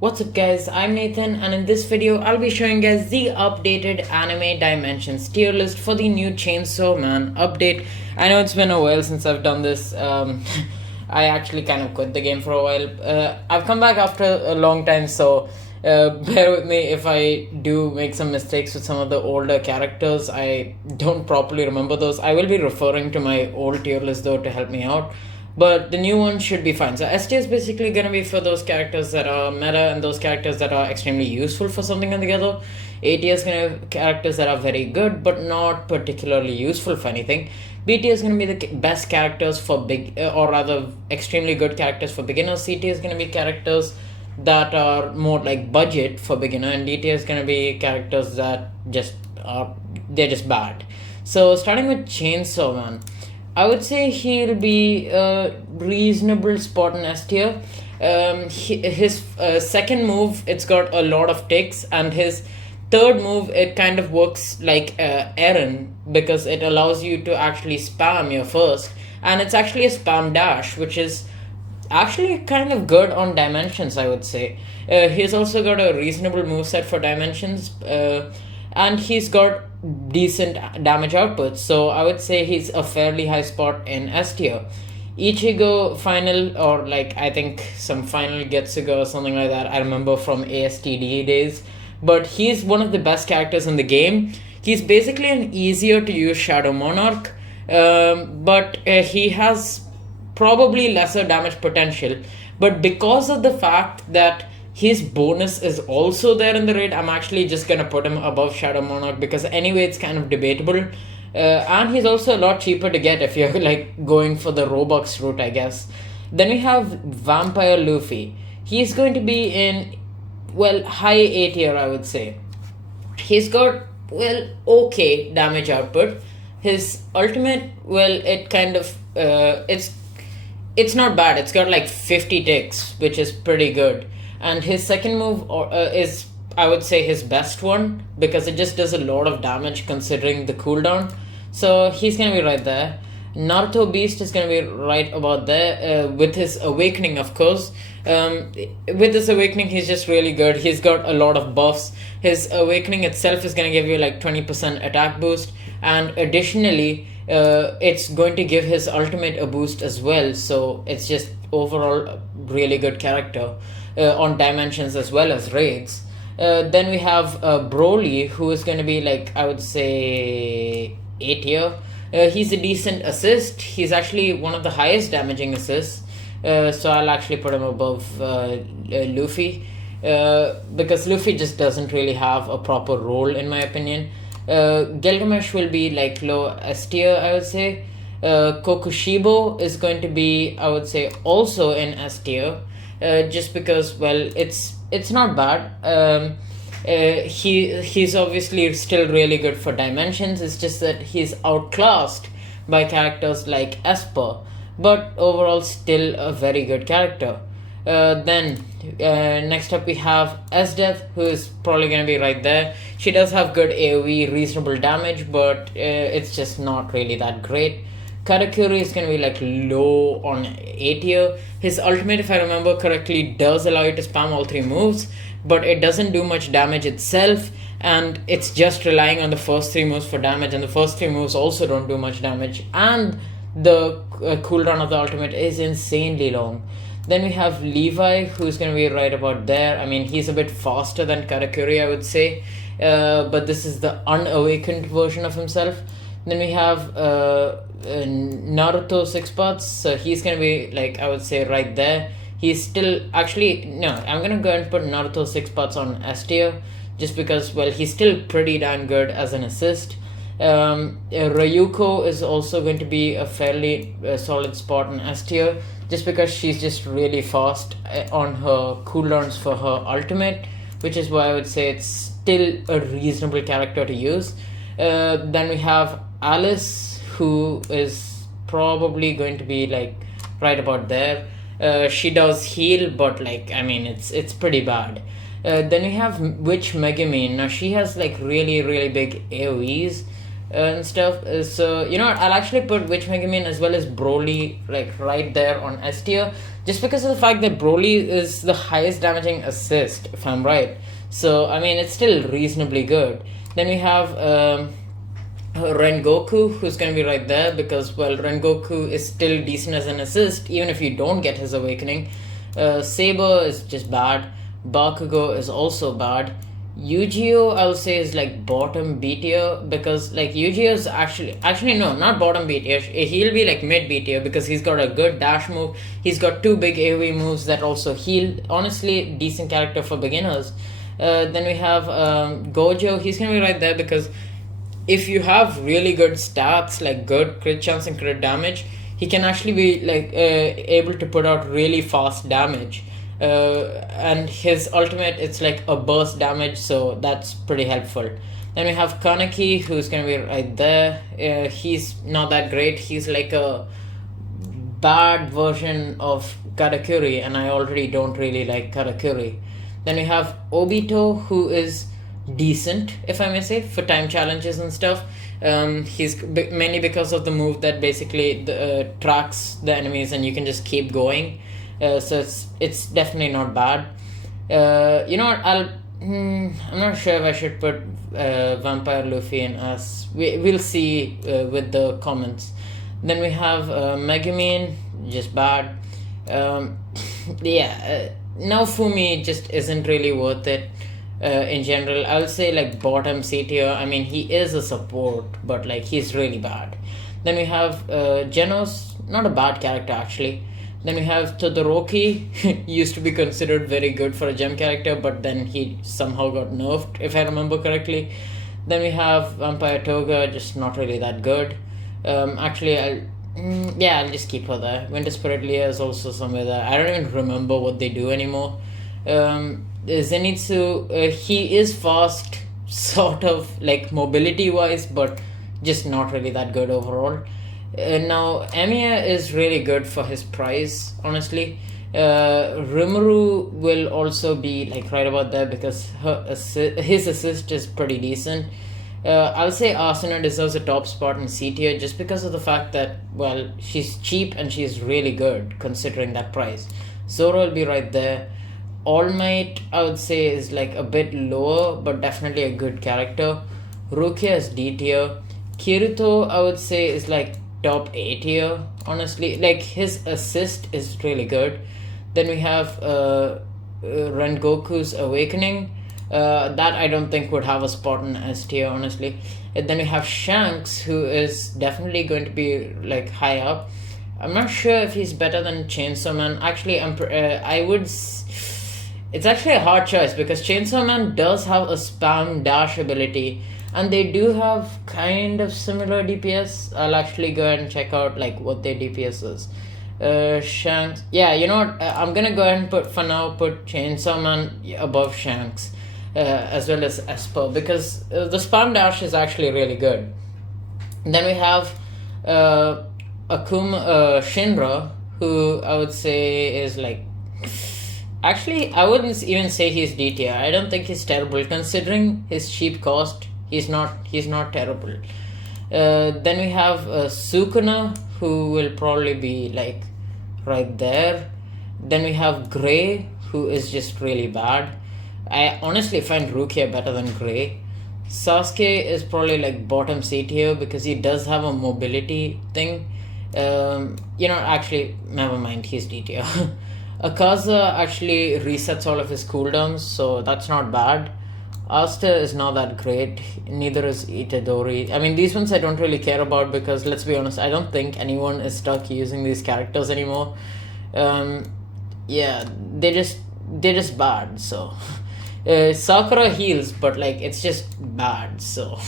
What's up guys, I'm Nathan and in this video I'll be showing guys the updated anime dimensions tier list for the new Chainsaw Man update. I know it's been a while since I've done this. I actually kind of quit the game for a while. I've come back after a long time, so bear with me if I do make some mistakes with some of the older characters. I don't properly remember those. I will be referring to my old tier list though to help me out, but the new one should be fine. So ST is basically going to be for those characters that are meta and those characters that are extremely useful for something altogether. AT is going to have characters that are very good but not particularly useful for anything. BT is going to be the best characters for or rather extremely good characters for beginners. CT is going to be characters that are more like budget for beginner, and DT is going to be characters that just are, they're just bad. So starting with Chainsaw Man, I would say he'll be a reasonable spot in S tier. His second move, it's got a lot of ticks, and his third move, it kind of works like Aaron because it allows you to actually spam your first, and it's actually a spam dash, which is actually kind of good on dimensions, I would say. He's also got a reasonable moveset for dimensions, and he's got decent damage output, so I would say he's a fairly high spot in S tier. Ichigo final, or like I think some final Getsuga or something like that, I remember from ASTD days, but he's one of the best characters in the game. He's basically an easier to use Shadow Monarch, but he has probably lesser damage potential, but because of the fact that his bonus is also there in the raid, I'm actually just gonna put him above Shadow Monarch because anyway it's kind of debatable. And he's also a lot cheaper to get if you're like going for the Robux route, I guess. Then we have Vampire Luffy. He's going to be in, well, high A tier, I would say. He's got, well, okay damage output. His ultimate, well, it kind of it's not bad. It's got like 50 ticks, which is pretty good. And his second move is, I would say, his best one because it just does a lot of damage considering the cooldown. So he's gonna be right there. Naruto Beast is gonna be right about there with his awakening, of course. With his awakening, he's just really good. He's got a lot of buffs. His awakening itself is gonna give you like 20% attack boost, and additionally, it's going to give his ultimate a boost as well. So it's just overall a really good character on dimensions as well as raids. Then we have Broly, who is going to be like, I would say, A tier. He's a decent assist. He's actually one of the highest damaging assists. So I'll actually put him above Luffy because Luffy just doesn't really have a proper role in my opinion. Gilgamesh will be like low S tier, I would say. Kokushibo is going to be, I would say, also in S tier, just because, well, it's not bad. He's obviously still really good for dimensions. It's just that he's outclassed by characters like Esper, but overall still a very good character. Then next up we have Esdeath, who is probably going to be right there. She does have good AoE, reasonable damage, but it's just not really that great. Karakuri is going to be like low on A tier. His ultimate, if I remember correctly, does allow you to spam all three moves, but it doesn't do much damage itself, and it's just relying on the first three moves for damage, and the first three moves also don't do much damage, and the cooldown of the ultimate is insanely long. Then we have Levi, who's going to be right about there. I mean, he's a bit faster than Karakuri, I would say, but this is the unawakened version of himself. Then we have Naruto Six Parts, so he's going to be, like, I would say, right there. He's still, actually, no, I'm going to go and put Naruto Six Parts on S tier, just because, well, he's still pretty damn good as an assist. Ryuko is also going to be a fairly solid spot in S tier, just because she's just really fast on her cooldowns for her ultimate, which is why I would say it's still a reasonable character to use. Then we have Alice, who is probably going to be like right about there. She does heal, but like, I mean, it's pretty bad. Then we have Witch Megumin. Now she has like really big AoEs and stuff. So you know what, I'll actually put Witch Megumin as well as Broly like right there on S tier, just because of the fact that Broly is the highest damaging assist, if I'm right. So I mean, it's still reasonably good. Then we have Rengoku, who's going to be right there because, well, Rengoku is still decent as an assist, even if you don't get his awakening. Saber is just bad. Bakugo is also bad. Yu-Gi-Oh, I'll say, is like bottom B tier because, like, Yu-Gi-Oh is actually no, not bottom B tier. He'll be like mid B tier because he's got a good dash move. He's got two big AoE moves that also heal. Honestly, decent character for beginners. Then we have Gojo. He's gonna be right there because if you have really good stats like good crit chance and crit damage, he can actually be like able to put out really fast damage. And his ultimate, it's like a burst damage, so that's pretty helpful. Then we have Kaneki, who's gonna be right there. He's not that great. He's like a bad version of Karakuri, and I already don't really like Karakuri. Then we have Obito, who is decent, if I may say, for time challenges and stuff. He's mainly because of the move that basically tracks the enemies and you can just keep going. So it's definitely not bad. You know what? I'm not sure if I should put Vampire Luffy in as we'll see with the comments. Then we have Megumin, just bad. Now Fumi just isn't really worth it. In general, I would say like bottom C tier. I mean, he is a support, but like he's really bad. Then we have Genos, not a bad character actually. Then we have Todoroki, he used to be considered very good for a gem character, but then he somehow got nerfed, if I remember correctly. Then we have Vampire Toga, just not really that good. I'll just keep her there. Winter Spirit Leah is also somewhere there. I don't even remember what they do anymore. Zenitsu, he is fast, sort of like mobility wise, but just not really that good overall. Now Emiya is really good for his price, honestly. Rimuru will also be like right about there because his assist is pretty decent. I'll say Asuna deserves a top spot in C tier just because of the fact that, well, she's cheap and she's really good considering that price. Zoro will be right there. All Might, I would say, is like a bit lower, but definitely a good character. Rukia is D tier. Kirito, I would say, is like top A tier, honestly. Like, his assist is really good. Then we have Rengoku's Awakening. That I don't think would have a spot in S tier, honestly. And then we have Shanks, who is definitely going to be like high up. I'm not sure if he's better than Chainsaw Man. Actually, it's actually a hard choice because Chainsaw Man does have a spam dash ability, and they do have kind of similar DPS. I'll actually go ahead and check out like what their DPS is. Shanks. Yeah, you know what? I'm gonna go ahead and put Chainsaw Man above Shanks. As well as Esper, because the spam dash is actually really good. Then we have Shinra, who I would say is like, actually I wouldn't even say he's D tier. I don't think he's terrible considering his cheap cost. He's not terrible. Then we have Sukuna, who will probably be like right there. Then we have Grey, who is just really bad. I honestly find Rukia better than Grey. Sasuke is probably like bottom C tier because he does have a mobility thing. Actually, never mind, he's D tier. Akaza actually resets all of his cooldowns, so that's not bad. Asta is not that great, neither is Itadori. I mean, these ones I don't really care about because, let's be honest, I don't think anyone is stuck using these characters anymore. They're just bad, so... Sakura heals, but like it's just bad, so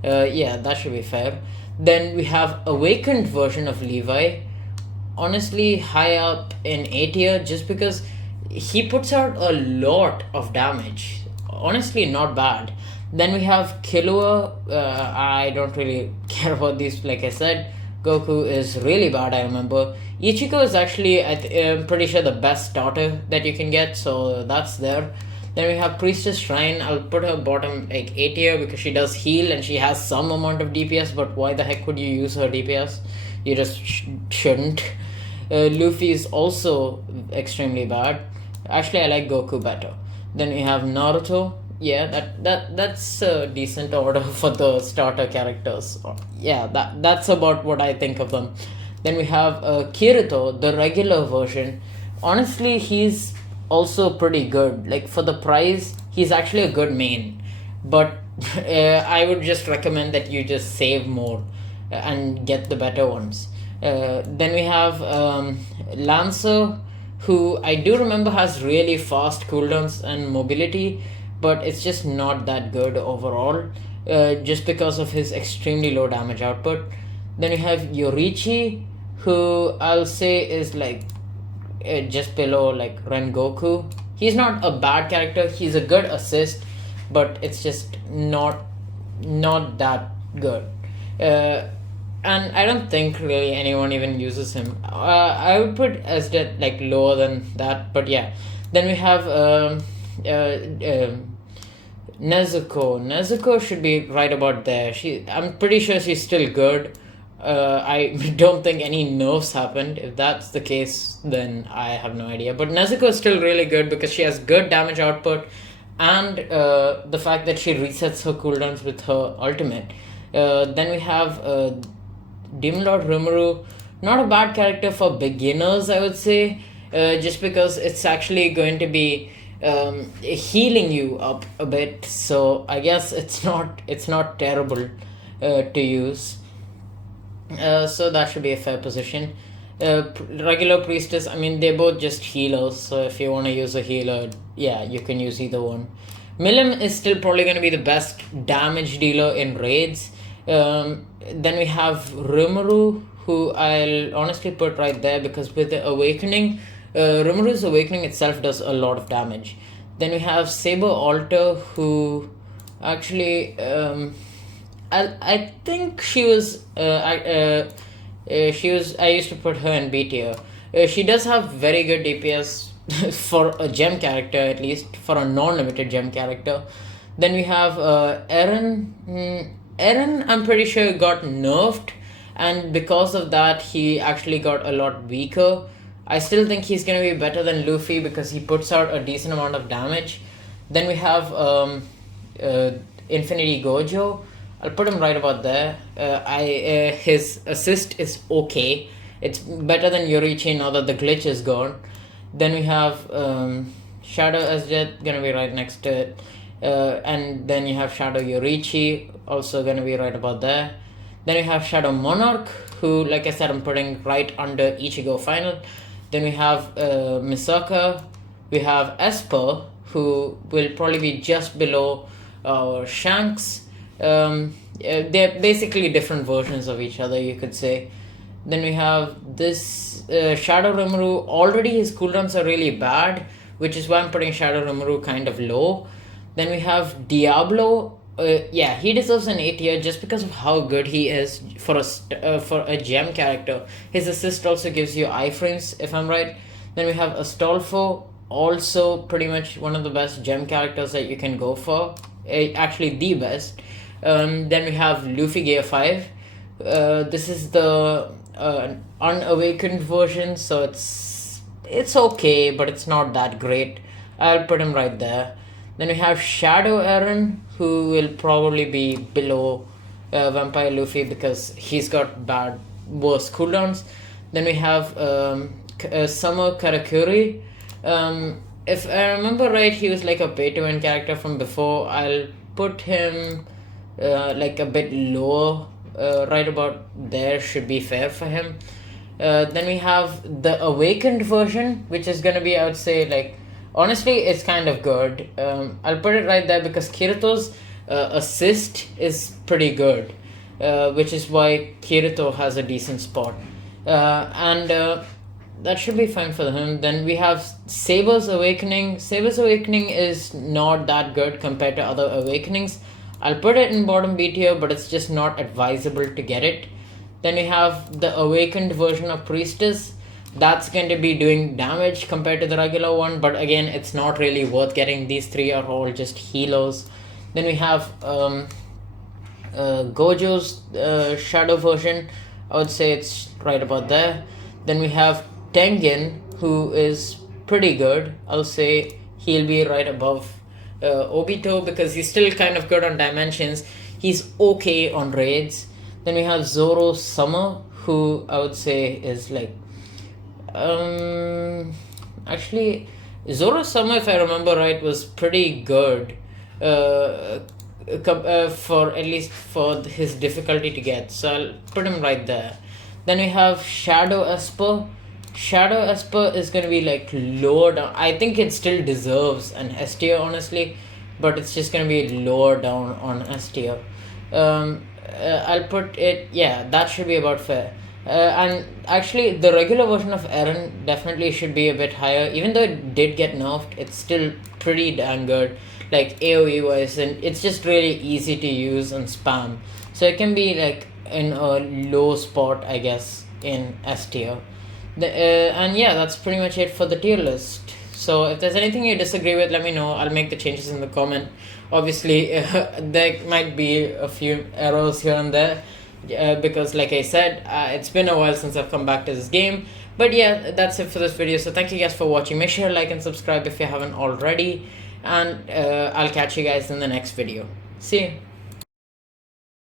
that should be fair. Then we have Awakened version of Levi, honestly high up in A tier just because he puts out a lot of damage. Honestly, not bad. Then we have Killua. I don't really care about these, like I said. Goku is really bad, I remember. Ichigo is actually, I'm pretty sure, the best starter that you can get, so that's there. Then we have Priestess Shrine. I'll put her bottom like A tier because she does heal and she has some amount of DPS, but why the heck would you use her DPS? You just shouldn't. Luffy is also extremely bad. Actually, I like Goku better. Then we have Naruto. Yeah, that's a decent order for the starter characters. Yeah, that's about what I think of them. Then we have Kirito, the regular version. Honestly, he's also pretty good. Like for the price, he's actually a good main. But I would just recommend that you just save more and get the better ones. Then we have Lancer, who I do remember has really fast cooldowns and mobility, but it's just not that good overall, just because of his extremely low damage output. Then we have Yorichi, who I'll say is like just below like Rengoku. He's not a bad character. He's a good assist, but it's just not that good. And I don't think really anyone even uses him. I would put Esdet like lower than that, but yeah. Then we have Nezuko. Nezuko should be right about there. I'm pretty sure she's still good. I don't think any nerfs happened. If that's the case, then I have no idea. But Nezuko is still really good because she has good damage output, and the fact that she resets her cooldowns with her ultimate. Then we have Demon Lord Rimuru. Not a bad character for beginners, I would say, just because it's actually going to be healing you up a bit. So I guess it's not terrible to use. So that should be a fair position. Regular priestess, I mean, they're both just healers, so if you want to use a healer, yeah, you can use either one. Milim is still probably going to be the best damage dealer in raids. Then we have Rimuru, who I'll honestly put right there because with the awakening, Rimuru's awakening itself does a lot of damage. Then we have Saber Alter, who actually I think she was I used to put her in B tier. She does have very good DPS for a gem character, at least for a non-limited gem character. Then we have Eren. Eren, I'm pretty sure got nerfed, and because of that, he actually got a lot weaker. I still think he's gonna be better than Luffy because he puts out a decent amount of damage. Then we have Infinity Gojo. I'll put him right about there. His assist is okay. It's better than Yorichi now that the glitch is gone. Then we have Shadow Esjet, gonna be right next to it. And then you have Shadow Yorichi, also gonna be right about there. Then we have Shadow Monarch, who, like I said, I'm putting right under Ichigo Final. Then we have Misaka. We have Esper, who will probably be just below Shanks. They're basically different versions of each other, you could say. Then we have this Shadow Rimuru. Already his cooldowns are really bad, which is why I'm putting Shadow Rimuru kind of low. Then we have Diablo. Yeah, he deserves an A tier just because of how good he is for a gem character. His assist also gives you iframes, if I'm right. Then we have Astolfo, also pretty much one of the best gem characters that you can go for. Actually, the best. Then we have Luffy Gear 5. This is the unawakened version, so it's okay, but it's not that great. I'll put him right there. Then we have Shadow Eren, who will probably be below Vampire Luffy because he's got worse cooldowns. Then we have Summer Karakuri. If I remember right, he was like a pay-to-win character from before. I'll put him like a bit lower. Right about there should be fair for him. Then we have the awakened version, which is gonna be, I would say, like, honestly, it's kind of good. I'll put it right there because Kirito's assist is pretty good, which is why Kirito has a decent spot. And that should be fine for him. Then we have Saber's Awakening. Saber's Awakening is not that good compared to other awakenings. I'll put it in bottom B tier, but it's just not advisable to get it. Then we have the awakened version of Priestess. That's going to be doing damage compared to the regular one, but again, it's not really worth getting. These three are all just healers. Then we have Gojo's shadow version. I would say it's right about there. Then we have Tengen, who is pretty good. I'll say he'll be right above Obito because he's still kind of good on dimensions. He's okay on raids. Then we have Zoro Summer, who I would say is like actually Zoro Summer, if I remember right, was pretty good for at least for his difficulty to get. So I'll put him right there. Then we have Shadow Esper. Shadow Esper is gonna be like lower down. I think it still deserves an S tier, honestly, but it's just gonna be lower down on S tier. I'll put it. Yeah, that should be about fair. And actually, the regular version of Eren definitely should be a bit higher. Even though it did get nerfed, it's still pretty damn good, like AoE wise, and it's just really easy to use and spam. So it can be like in a low spot, I guess, in S tier. And yeah, that's pretty much it for the tier list. So if there's anything you disagree with, let me know. I'll make the changes in the comment. Obviously, there might be a few errors here and there because, like I said, it's been a while since I've come back to this game. But yeah, that's it for this video. So thank you guys for watching. Make sure to like and subscribe if you haven't already. And I'll catch you guys in the next video. See you.